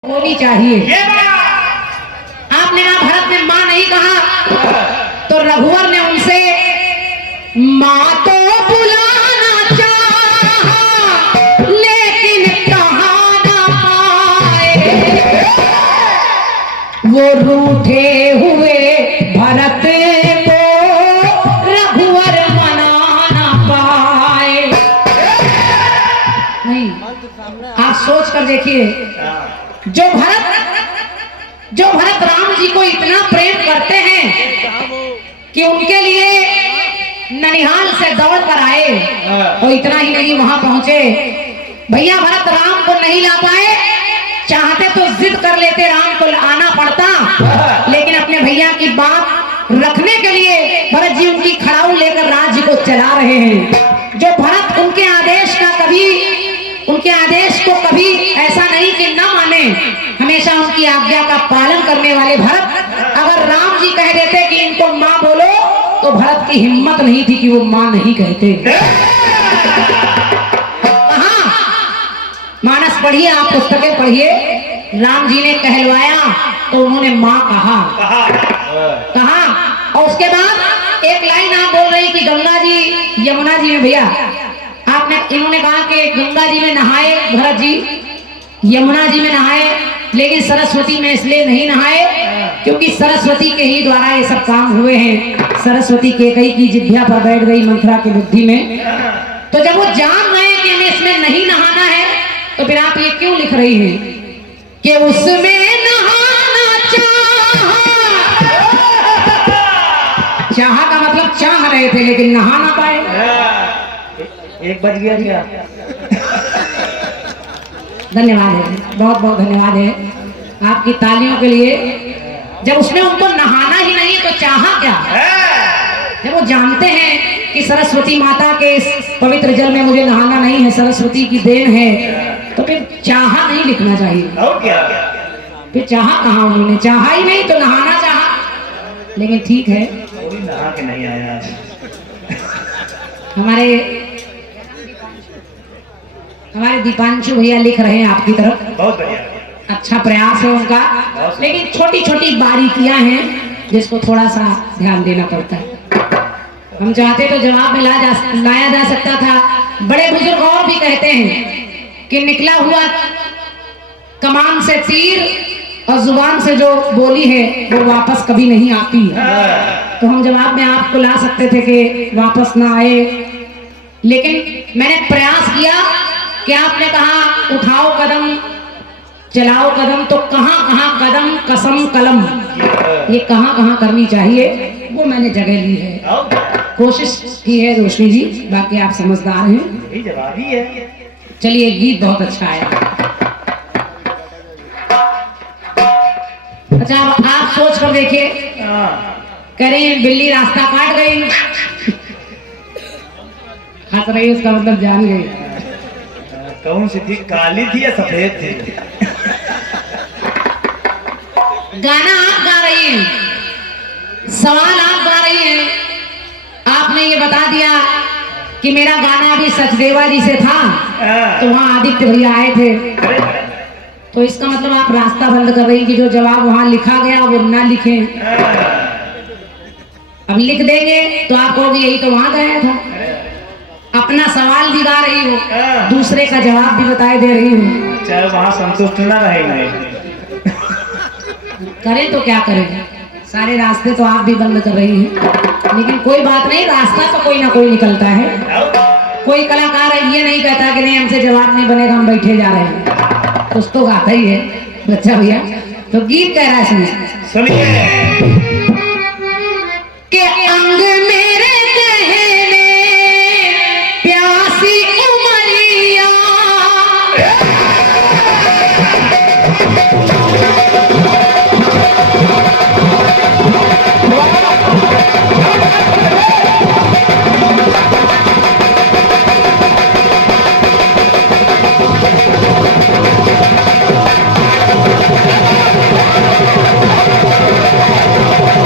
होनी चाहिए। आपने कहा भरत ने मां नहीं कहा तो रघुवर ने उनसे मां तो बुलाना चाहा लेकिन कहा ना पाए। वो रूठे हुए भरत को रघुवर मना ना पाए। नहीं, आप सोच कर देखिए, जो भरत राम जी को इतना प्रेम करते हैं कि उनके लिए ननिहाल से दौड़ कर आए और इतना ही नहीं वहां पहुंचे। भैया भरत राम को नहीं ला पाए, चाहते तो जिद कर लेते, राम को आना पड़ता, लेकिन अपने भैया की बात रखने के लिए भरत जी उनकी खड़ाऊ लेकर राज्य को चला रहे हैं। जो भरत उनके आदेश को कभी ऐसा नहीं कि न माने, हमेशा उनकी आज्ञा का पालन करने वाले भरत, अगर राम जी कह देते कि इनको मां बोलो तो भरत की हिम्मत नहीं थी कि वो मां नहीं कहते। कहां मानस पढ़िए, आप पुस्तकें पढ़िए, राम जी ने कहलवाया तो उन्होंने मां कहा। और उसके बाद एक लाइन आप बोल रही कि गंगा जी यमुना जी में, भैया इन्होंने कहा कि गंगा जी में नहाए भरत जी, यमुना जी में नहाए, लेकिन सरस्वती में इसलिए नहीं नहाए क्योंकि सरस्वती के ही द्वारा ये सब काम हुए हैं। सरस्वती केकई की जिभ्या पर बैठ गई मंथरा की बुद्धि में। तो जब वो जान रहे कि हमें इसमें नहीं नहाना है तो फिर आप ये क्यों लिख रही हैं कि उसमें नहाना चाहा का मतलब चाह रहे थे लेकिन नहा ना पाए। एक बज गया क्या? धन्यवाद है, बहुत बहुत धन्यवाद है आपकी तालियों के लिए। जब उसने उनको नहाना ही नहीं तो चाहा क्या? जब वो जानते हैं कि सरस्वती माता के इस पवित्र जल में मुझे नहाना नहीं है, सरस्वती की देन है, तो फिर चाहा नहीं लिखना चाहिए। फिर चाहा कहाँ, उन्होंने चाहा ही नहीं तो नहाना चाहा। लेकिन ठीक है, नहा के नहीं आया। हमारे दीपांशु भैया लिख रहे हैं आपकी तरफ, बहुत बढ़िया, अच्छा प्रयास है उनका, लेकिन छोटी छोटी बारीकियां हैं जिसको थोड़ा सा ध्यान देना पड़ता है। हम चाहते तो जवाब में लाया जा सकता था। बड़े बुजुर्ग और भी कहते हैं कि निकला हुआ कमान से तीर और जुबान से जो बोली है वो वापस कभी नहीं आती है। तो हम जवाब में आपको ला सकते थे कि वापस ना आए, लेकिन मैंने प्रयास किया कि आपने कहा उठाओ कदम चलाओ कदम, तो कहां कहां कदम कसम कलम, ये कहां कहां करनी चाहिए वो मैंने जगह ली है, कोशिश की है रोशनी जी, बाकी आप समझदार हैं। जवाब ही है। चलिए, गीत बहुत अच्छा है। अच्छा, आप सोच कर देखिए, कह रही हैं बिल्ली रास्ता काट गई, हंस रही, उसका मतलब जान गई। कौन सी थी, काली थी या सफेद थी? गाना आप गा रही हैं, सवाल आप गा रही हैं, आपने ये बता दिया कि मेरा गाना भी सचदेवा जी से था तो वहाँ आदित्य भैया आए थे, तो इसका मतलब आप रास्ता बंद कर रही कि जो जवाब वहाँ लिखा गया वो ना लिखे। अब लिख देंगे तो आप कहोगे यही तो वहाँ गया था। अपना सवाल भी गा रही हो, दूसरे का जवाब भी बताए दे रही हो, चाहे वहाँ संतुष्ट ना रहेंगे। करें तो क्या करें, सारे रास्ते तो आप भी बंद कर रही हैं, लेकिन कोई बात नहीं, रास्ता तो कोई ना कोई निकलता है। कोई कलाकार ये नहीं कहता कि नहीं हमसे जवाब नहीं बनेगा, हम बैठे जा रहे हैं, कुछ तो गाता ही है बच्चा भैया। तो गीत कह रहा है, सुनिए। के अंग मेरे कहने प्यासी उमरिया,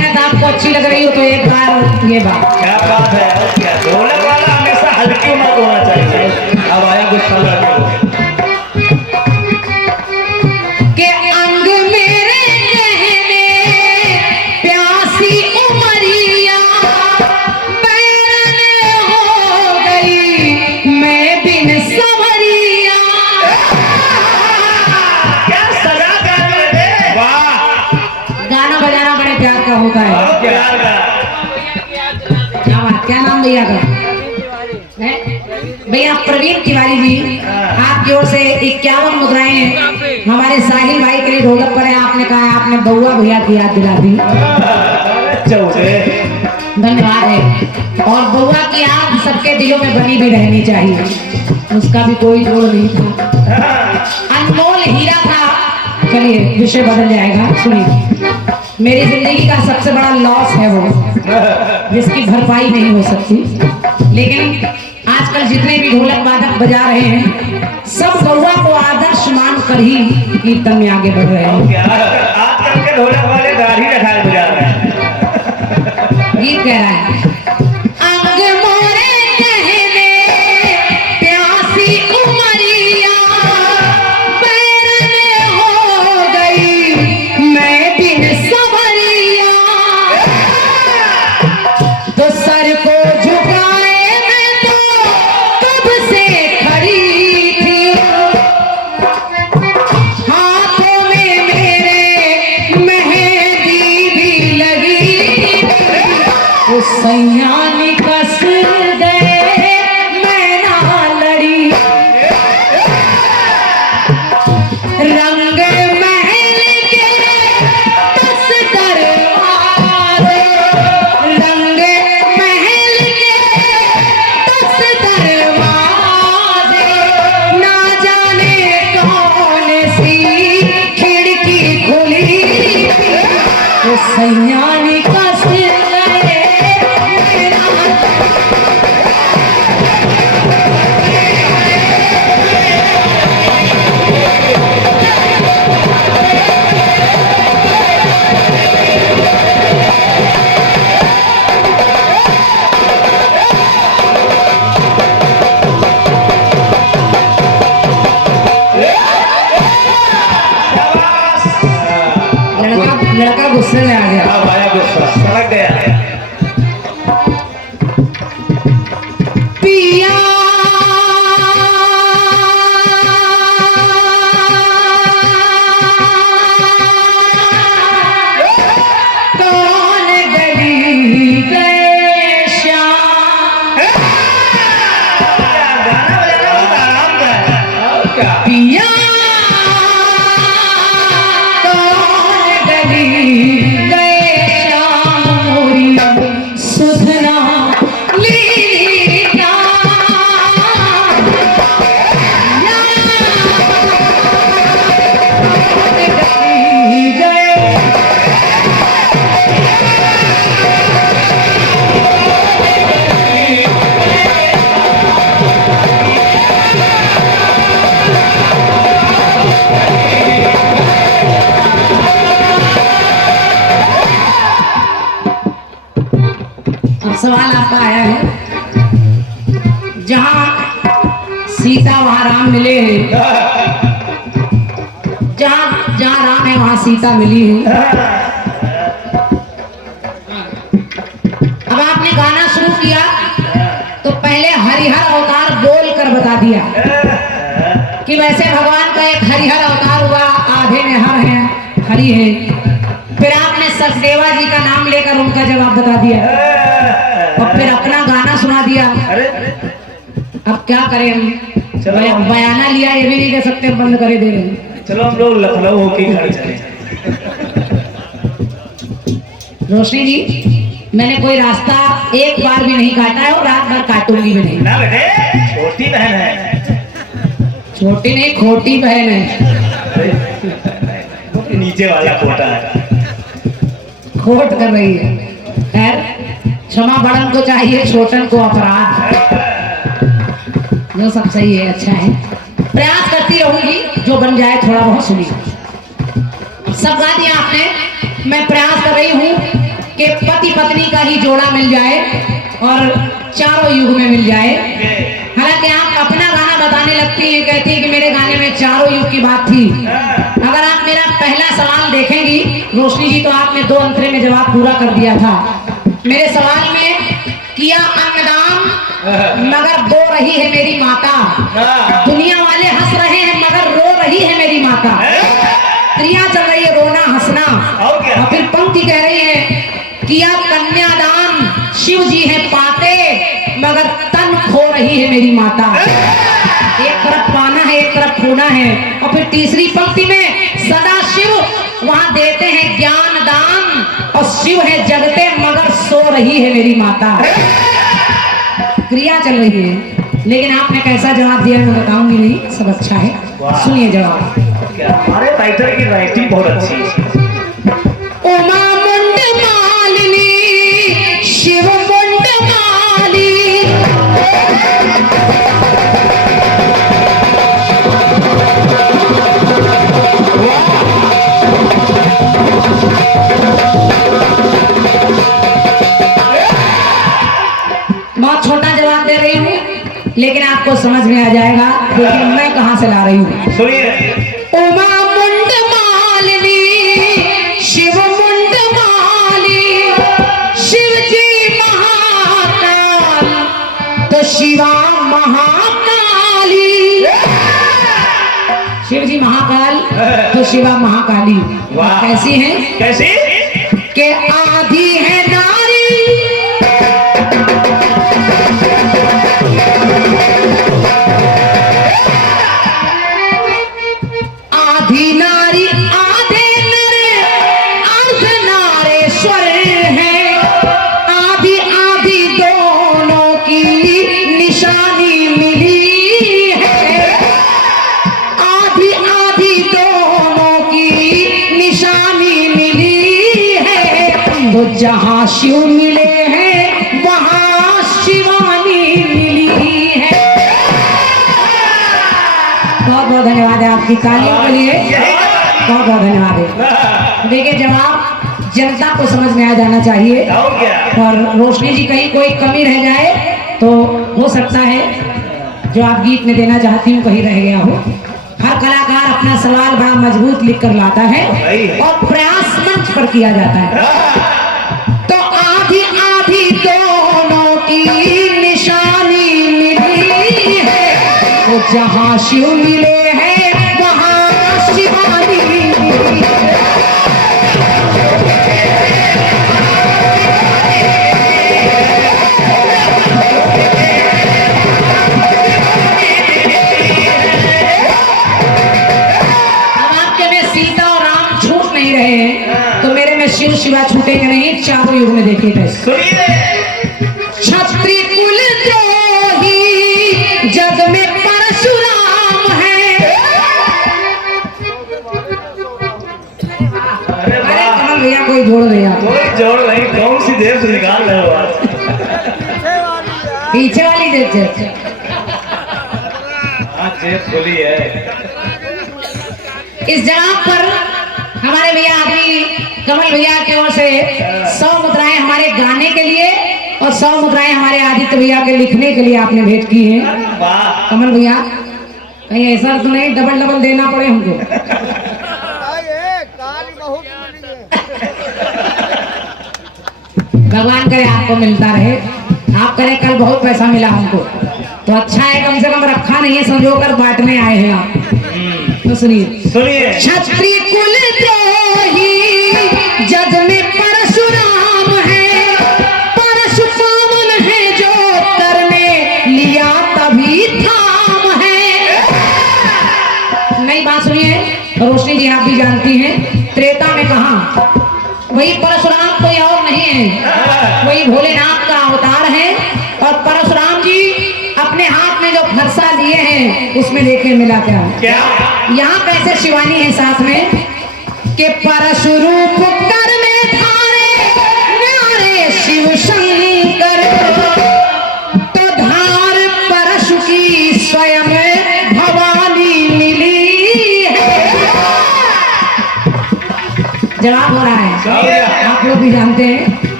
ये बात। क्या बात है, और क्या ढोलक वाला हमेशा हल्की उम्र को होना चाहिए। अब आया गुस्सा लड़के को। के अंग मेरे कहने प्यासी उमरिया बैरन हो गई मैं बिन सवरिया। क्या सजा गाने रे, वाह। गाना बजाना बड़े प्यार का होता है। बहुत प्यार का। क्या बात, क्या नाम भैया का है? भैया प्रवीण तिवारी जी, आपकी ओर से 51 मुद्राएं हैं हमारे साहिल भाई के लिए ढोलक पर है। आपने कहा आपने बउआ भैया की याद दिला दी, धन्यवाद है। और बउआ की याद सबके दिलों में बनी भी रहनी चाहिए, उसका भी कोई जोड़ नहीं था, अनमोल हीरा था। चलिए विषय बदल जाएगा, सुनिए। मेरी जिंदगी का सबसे बड़ा लॉस है वो, जिसकी भरपाई नहीं हो सकती। लेकिन आजकल जितने भी ढोलक वादक बजा रहे हैं सब बउआ को आदर्श मान कर ही कीर्तन में आगे बढ़ रहे हैं। आजकल के ढोलक वाले दाढ़ी रखा बजा रहे हैं। गीत कह रहा है, अंग मोरे कहने प्यासी उमरिया बैरन हो गई मैं बिन सवरिया। तो सर को झुकाए मैं तो कब से खड़ी थी, हाथों में मेरे मेहंदी भी लगी, उस सैया ने कस गए मैं ना लड़ी। रंग महल के बस दरवाजे, रंग महल के बस दरवाजे, ना जाने कौन सी खिड़की खुली, उस सैया ने कस गए मेरा। लड़का गुस्से में आ गया। अब आया गुस्सा, सड़क गया। पिया कौन गली गए श्याम, गाना बजाना बहुत आराम का है, और क्या। पिया कौन गली गए श्याम, मोरी सुधना लीला। गली गए अब सवाल आपका आया है, जहाँ सीता वहाँ राम मिले हैं, जहाँ जहाँ राम है वहाँ सीता मिली है। अब आपने गाना शुरू किया तो पहले हरिहर अवतार बोल कर बता दिया कि वैसे भगवान का एक हरिहर अवतार हुआ, आधे में हर है हरि है। फिर आपने सचदेवा जी का नाम लेकर उनका जवाब बता दिया और फिर अपना गाना सुना दिया। अरे अब क्या करें हम, चलो। बयाना लिया ये भी नहीं कह सकते, बंद करे दे रहे हैं। चलो हम लोग लखनऊ होके घर चले। रोशनी जी, मैंने कोई रास्ता एक बार भी नहीं काटा है और रात भर काटूंगी भी नहीं। ना बेटे, छोटी बहन है। छोटी नहीं खोटी बहन है, नीचे वाला खोटा है। खोट कर रही है। खैर क्षमा बड़न को चाहिए, छोटन को अपराध। जो सब सही है, अच्छा है, प्रयास करती रहूंगी, जो बन जाए थोड़ा बहुत सुनिए। सब गा दिया आपने, मैं प्रयास कर रही हूँ कि पति पत्नी का ही जोड़ा मिल जाए और चारों युग में मिल जाए। हालांकि आप अपना गाना बताने लगती हैं, कहती है कि मेरे गाने में चारों युग की बात थी। अगर आप मेरा पहला सवाल देखेंगी रोशनी जी, तो आपने 2 अंतरे में जवाब पूरा कर दिया था। मेरे सवाल में किया अन्नदान मगर रो रही है मेरी माता, दुनिया वाले हंस रहे हैं मगर रो रही है मेरी माता। क्रिया चल रही है रोना हंसना, और फिर पंक्ति कह रही है किया कन्यादान शिव जी है पाते मगर तन खो रही है मेरी माता। एक तरफ पाना है एक तरफ खोना है। और फिर तीसरी पंक्ति में सदा शिव वहां देते हैं ज्ञान दान, और शिव है जगते मगर सो रही है मेरी माता। क्रिया चल रही है, लेकिन आपने कैसा जवाब दिया मैं बताऊंगी नहीं, सब अच्छा है। सुनिए जवाब। हमारे राइटर की राइटिंग बहुत अच्छी है। उमा मुंड मालिनी शिव मुंड माली, बहुत छोटा जवाब दे रही हूँ लेकिन आपको समझ में आ जाएगा लेकिन मैं कहां से ला रही हूँ। सुनिए। उमा मुंड मालिनी शिव मुंड माली, शिव जी महाकाल तो शिवा महाकाली। शिव जी महाकाल तो शिवा महाकाली। कैसी है? कैसी? के आधी है नारी आधी नारी आधे नर अर्ध नारेश्वर है, आधी आधी दोनों की निशानी मिली है, आधी आधी दोनों की निशानी मिली है। तो जहां शिव मिले हैं वहां शिवानी मिली है। बहुत बहुत धन्यवाद है आपकी तालियों के लिए, बहुत बहुत धन्यवाद है। देखिए जवाब जनता को समझ में आ जाना चाहिए, और रोशनी जी कहीं कोई कमी रह जाए तो हो सकता है जो आप गीत में देना चाहती हूँ कहीं रह गया हो। हर कलाकार अपना सवाल बड़ा मजबूत लिख कर लाता है और प्रयास मंच पर किया जाता है। तो आधी आधी दोनों की निशानी मिली है, तो जहां शिव मिले हैं वहां शिवानी मिली है। अब आपके में सीता और राम छूट नहीं रहे हैं, तो मेरे में शिव शिवा छूटेंगे नहीं, चारों युग में देखिए। क्षत्रिय कुल द्रोही जग में परशुराम है। अरे कमल भैया कोई जोड़ भैया, कोई जोड़ नहीं, कौन सी देव से निकाल रहे हो आज? पीछे वाली देव आज जेब खुली है। इस जगह पर हमारे भैया अभी कमल भैया की ओर से 100 मुद्राएं हमारे गाने के लिए और 100 मुद्राएं हमारे आदित्य भैया के लिखने के लिए आपने भेंट की हैं। कमल भैया कहीं ऐसा तो नहीं डबल डबल देना पड़े हमको? भगवान करे आपको मिलता रहे, आप करे कल बहुत पैसा मिला हमको तो अच्छा है, कम से कम रखा नहीं है, संजो कर बांटने आए हैं आप। तो सुनिए। क्षत्रिय कुल द्रोही जग में परशुराम है, परशु पावन है जो करने लिया तभी थाम है। नई बात सुनिए रोशनी जी, आप भी जानती हैं त्रेता में कहा वही परशुराम कोई और नहीं है, वही भोलेनाथ का अवतार है। और परशुराम जी अपने हाथ में जो फरसा लिए हैं उसमें देखे मिला क्या? यहाँ कैसे शिवानी है साथ में के परशुरूप कर में धारे नारे शिव शंकर, तो धार परशु की स्वयं भवानी मिली है। जवाब हो रहा है, आप लोग भी जानते हैं।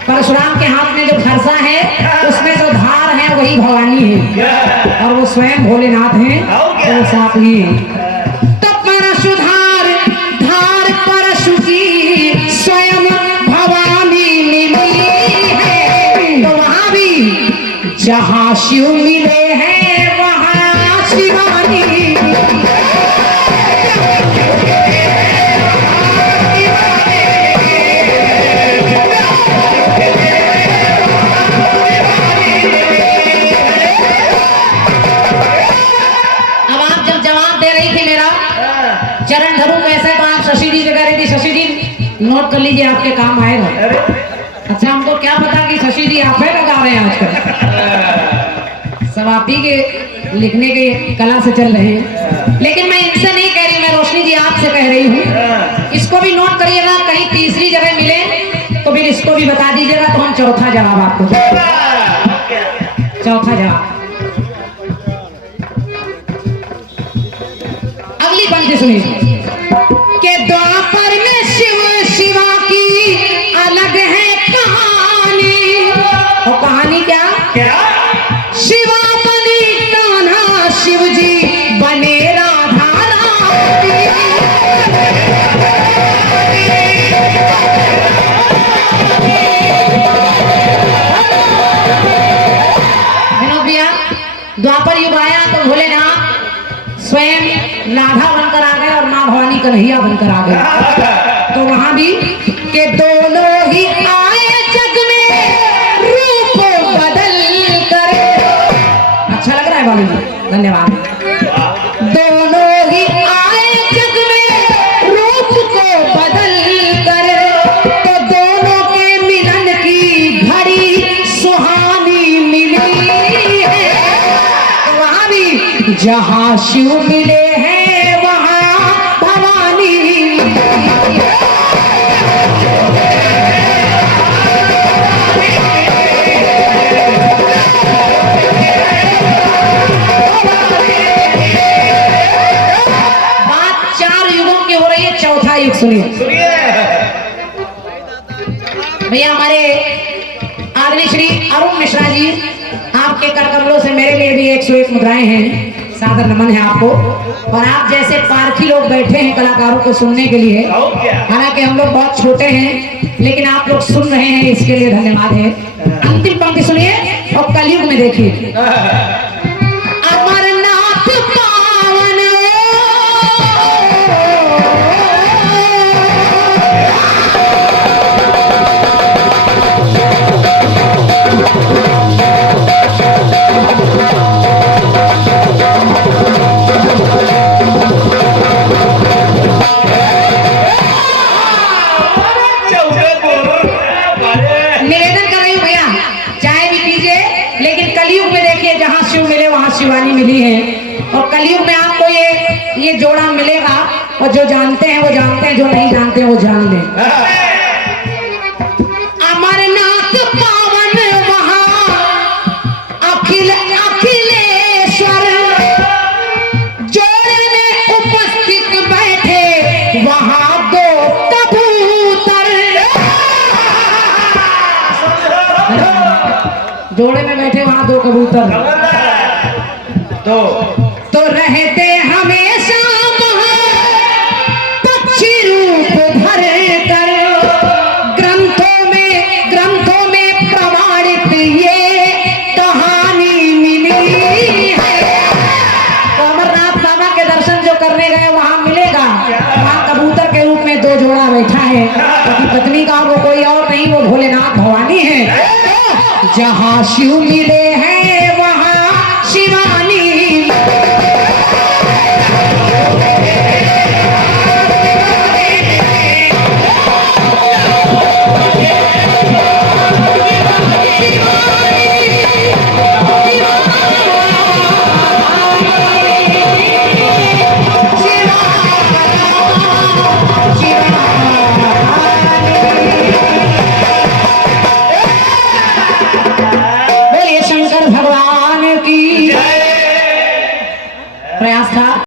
परशुराम के हाथ में जो फरसा है उसमें जो धार है वही भवानी है और वो स्वयं भोलेनाथ हैं, तो वो साथ ही हैं। तो परशुधार धार परशु की स्वयं भवानी मिली है। तो वहां भी जहां शिव मिले हैं वहां शिवानी। चरण धरू कैसे तो आप शशि जी से कह रही थी, शशि जी नोट कर लीजिए आपके काम आएगा। अच्छा हमको क्या पता कि शशि जी आप है लगा रहे हैं आजकल, सब आप ही के लिखने के कला से चल रहे हैं। लेकिन मैं इनसे नहीं कह रही, मैं रोशनी जी आपसे कह रही हूँ। इसको भी नोट करिएगा, कहीं तीसरी जगह मिले तो फिर इसको भी बता दीजिएगा, तो हम चौथा जवाब आपको, चौथा जवाब। अगली पंक्ति सुनिए के द्वापर में शिव शिवा की अलग है कहानी। और कहानी क्या? शिवा बनी कान्हा, शिव जी बने राधा रानी। द्वापर युग आया तो भोलेनाथ स्वयं राधा बनकर आ गए और माँ भवानी कन्हैया बनकर आ गए। तो वहां भी के दोनों ही आए जग में रूप बदल कर। अच्छा लग रहा है बाबू जी, धन्यवाद। दोनों ही आए जग में रूप को बदल कर, तो दोनों के मिलन की घड़ी सुहानी मिली है। तो वहां भी जहां शिव मिले हैं वहां भवानी। बात 4 युगों की हो रही है, चौथा युग सुनिए भैया। हमारे आदरणीय श्री अरुण मिश्रा जी, आपके कर कमलों से मेरे लिए भी 101 मुद्राएं हैं, सादर नमन है आपको। और आप जैसे पारखी लोग बैठे हैं कलाकारों को सुनने के लिए, हालांकि हम लोग बहुत छोटे हैं लेकिन आप लोग सुन रहे हैं, इसके लिए धन्यवाद है। अंतिम पंक्ति सुनिए और कलयुग में देखिए। अमरनाथ पावन शिवानी मिली है। और कलयुग में आपको ये जोड़ा मिलेगा, और जो जानते हैं वो जानते हैं, जो नहीं जानते वो जान लें। अमरनाथ पावन वहां अखिलेश्वर, जोड़े में उपस्थित बैठे वहां 2 कबूतर। जोड़े में बैठे वहां 2 कबूतर, तो रहते हमेशा पक्षी रूप धर कर। ग्रंथों में प्रमाणित ये कहानी मिली है। तो अमरनाथ बाबा के दर्शन जो करने गए वहां मिलेगा, वहां कबूतर के रूप में 2 जोड़ा बैठा है, क्योंकि पत्नी का वो कोई और नहीं, वो भोलेनाथ भवानी है। जहां शिव मिले हैं वहां शिवानी।